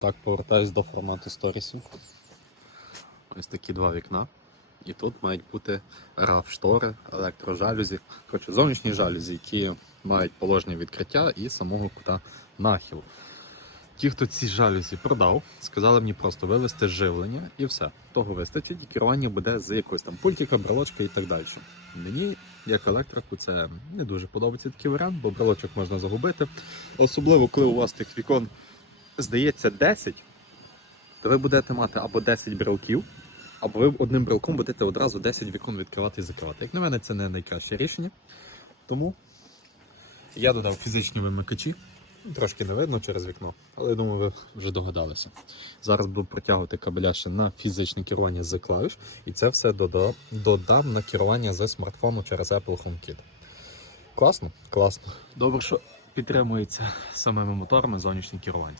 Так, повертаюсь до формату сторісів. Ось такі два вікна. І тут мають бути раф штори, електрожалюзі, коротше, зовнішні жалюзі, які мають положення відкриття і самого кута нахилу. Ті, хто ці жалюзі продав, сказали мені просто вивести живлення і все. Того вистачить, і керування буде з якогось там пультика, брелочка і так далі. Мені, як електрику, це не дуже подобається такий варіант, бо брелочок можна загубити. Особливо, коли у вас тих вікон здається 10, то ви будете мати або 10 брелків, або ви одним брелком будете одразу 10 вікон відкривати і закривати. Як на мене, це не найкраще рішення. Тому я додав фізичні вимикачі. Трошки не видно через вікно, але я думаю, ви вже догадалися. Зараз буду протягувати кабеля ще на фізичне керування з клавіш, і це все додам, додам на керування з смартфону через Apple HomeKit. Класно? Класно. Добре, що підтримується самими моторами зовнішнє керування.